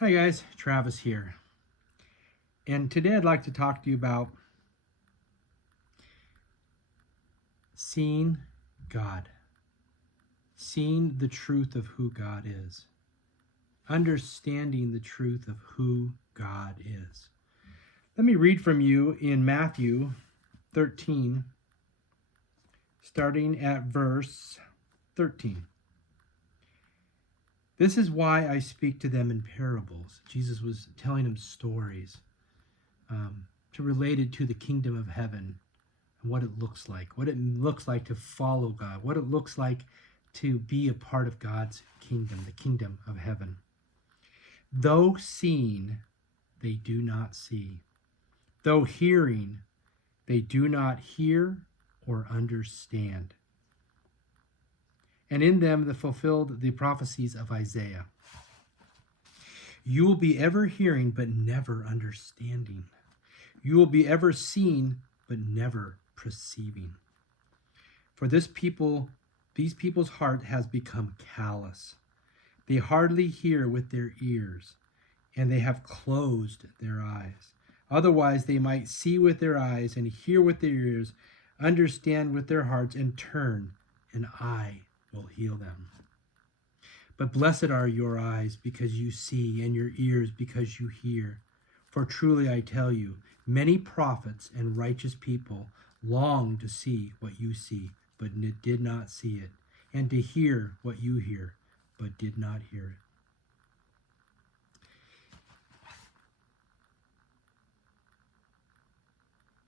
Hi guys, Travis here. And today I'd like to talk to you about seeing God, seeing the truth of who God is, understanding the truth of who God is. Let me read from you in Matthew 13, starting at verse 13. This is why I speak to them in parables. Jesus was telling them stories to relate it to the kingdom of heaven and what it looks like to follow God, what it looks like to be a part of God's kingdom, the kingdom of heaven. Though seeing, they do not see. Though hearing, they do not hear or understand. And in them fulfilled the prophecies of Isaiah. You will be ever hearing, but never understanding. You will be ever seeing, but never perceiving. For these people's heart has become callous. They hardly hear with their ears, and they have closed their eyes. Otherwise they might see with their eyes and hear with their ears, understand with their hearts, and turn, and I will heal them. But blessed are your eyes because you see, and your ears because you hear. For truly I tell you, many prophets and righteous people long to see what you see, but did not see it, and to hear what you hear, but did not hear it.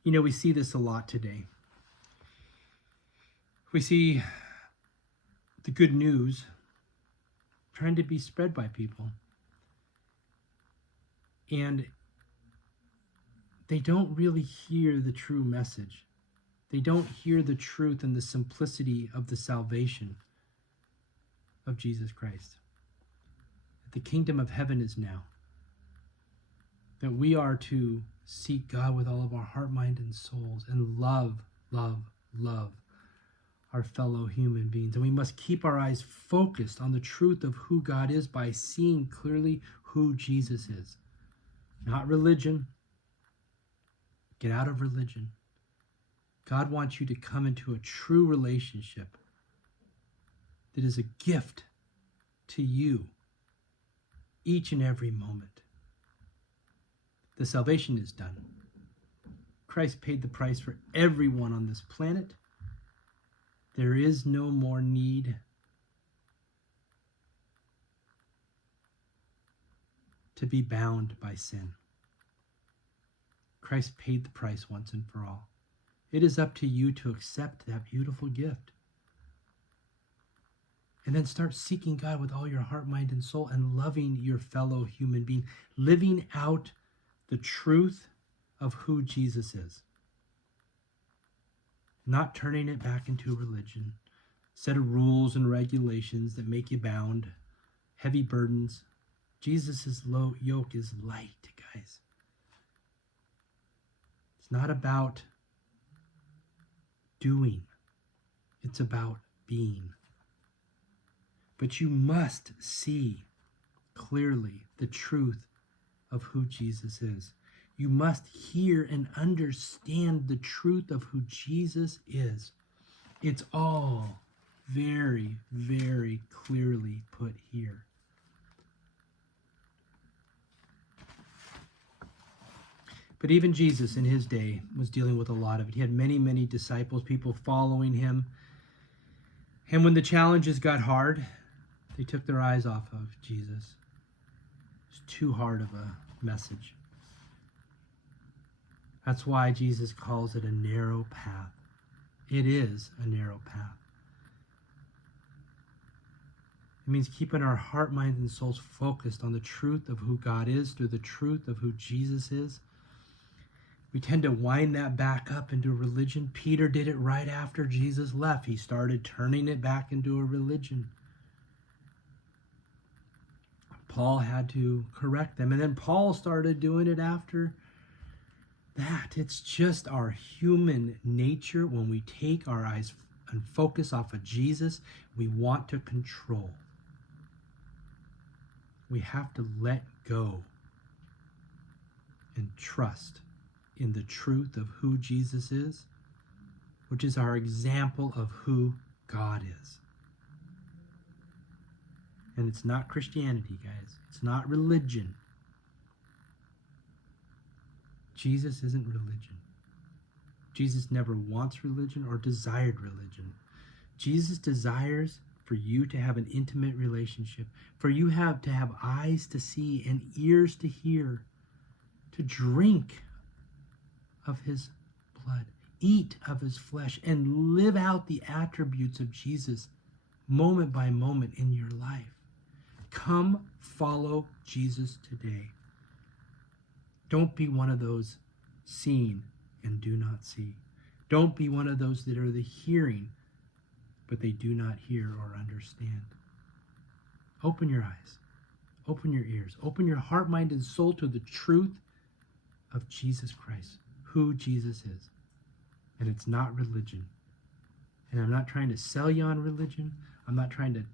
You know, we see this a lot today. We see the good news trying to be spread by people, and they don't really hear the true message. They don't hear the truth and the simplicity of the salvation of Jesus Christ. The kingdom of heaven is now. That we are to seek God with all of our heart, mind, and souls, and love our fellow human beings. And we must keep our eyes focused on the truth of who God is by seeing clearly who Jesus is. Not religion. Get out of religion. God wants you to come into a true relationship that is a gift to you each and every moment. The salvation is done. Christ paid the price for everyone on this planet. There is no more need to be bound by sin. Christ paid the price once and for all. It is up to you to accept that beautiful gift. And then start seeking God with all your heart, mind, and soul, and loving your fellow human being, living out the truth of who Jesus is. Not turning it back into a religion, set of rules and regulations that make you bound, heavy burdens. Jesus' yoke is light, guys. It's not about doing. It's about being. But you must see clearly the truth of who Jesus is. You must hear and understand the truth of who Jesus is. It's all very, very clearly put here. But even Jesus in his day was dealing with a lot of it. He had many, many disciples, people following him. And when the challenges got hard, they took their eyes off of Jesus. It's too hard of a message. That's why Jesus calls it a narrow path. It is a narrow path. It means keeping our heart, mind, and souls focused on the truth of who God is through the truth of who Jesus is. We tend to wind that back up into religion. Peter did it right after Jesus left. He started turning it back into a religion. Paul had to correct them. And then Paul started doing it after that. It's just our human nature. When we take our eyes and focus off of Jesus, we want to control. We have to let go and trust in the truth of who Jesus is, which is our example of who God is. And it's not Christianity, guys. It's not religion. Jesus isn't religion. Jesus never wants religion or desired religion. Jesus desires for you to have an intimate relationship, for you to have eyes to see and ears to hear, to drink of his blood, eat of his flesh, and live out the attributes of Jesus moment by moment in your life. Come follow Jesus today. Don't be one of those seeing and do not see. Don't be one of those that are the hearing, but they do not hear or understand. Open your eyes. Open your ears. Open your heart, mind, and soul to the truth of Jesus Christ, who Jesus is. And it's not religion. And I'm not trying to sell you on religion. I'm not trying to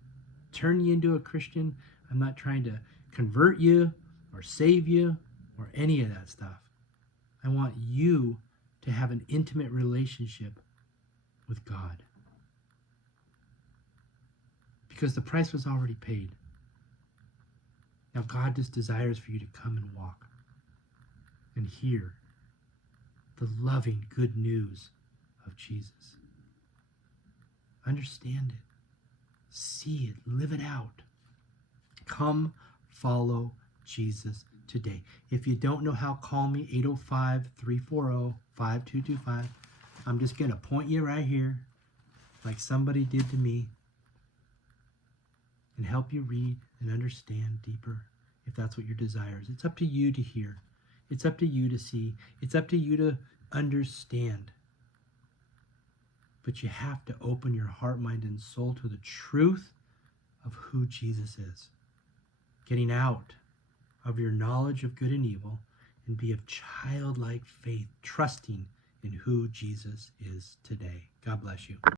turn you into a Christian. I'm not trying to convert you or save you or any of that stuff. I want you to have an intimate relationship with God. Because the price was already paid. Now God just desires for you to come and walk and hear the loving good news of Jesus. Understand it. See it. Live it out. Come follow Jesus today. If you don't know how, call me 805-340-5225. I'm just going to point you right here like somebody did to me and help you read and understand deeper if that's what your desire is. It's up to you to hear. It's up to you to see. It's up to you to understand. But you have to open your heart, mind, and soul to the truth of who Jesus is. Getting out of your knowledge of good and evil and be of childlike faith, trusting in who Jesus is today. God bless you.